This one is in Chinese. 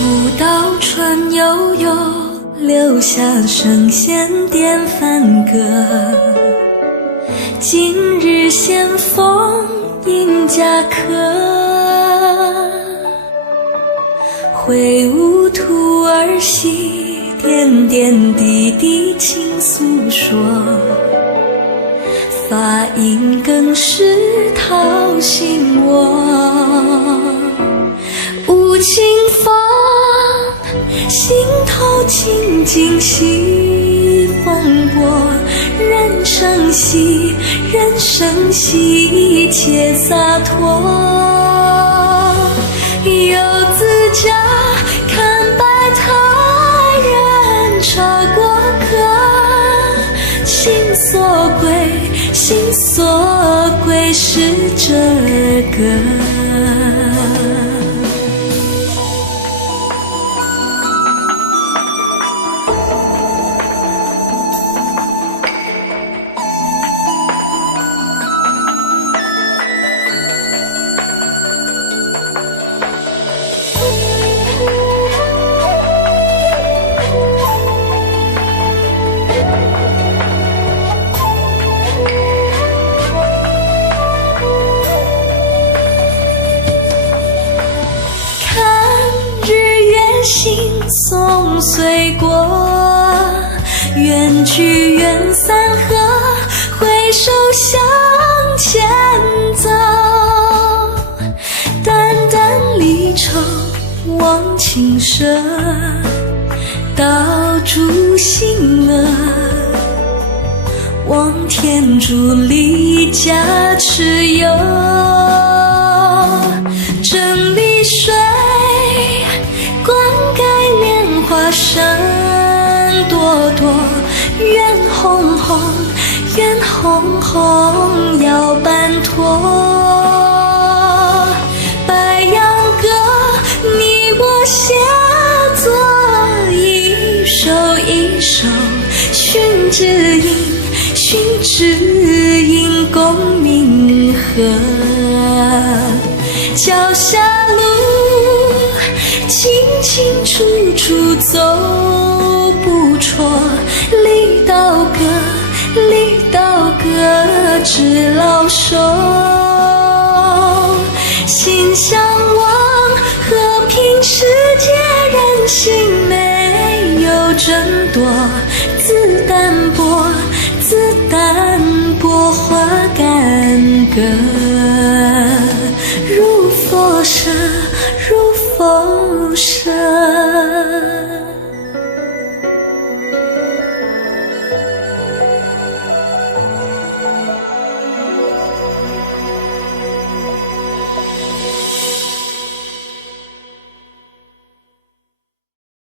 古道船悠悠，留下圣贤典范歌。今日先锋迎驾客，挥舞徒儿戏，点点滴滴轻诉说。发音更是讨醒我，无情风，心头静静系风波。人生喜，人生喜，且洒脱。游子家，看百态人潮过客。心所归，心所归是这个。心松随过，缘聚缘散合，挥手向前走。淡淡离愁忘情舍，道诸行乐。望天竺离家持有，真理水山朵朵，愿红红，愿红红要半托。白杨歌，你我协作，一首一首寻知音，寻知音共鸣和。脚下路，清清楚楚走不辍，离道歌，离道歌至老寿。心向往和平世界，人心没有争夺。自淡泊，自淡泊花干戈。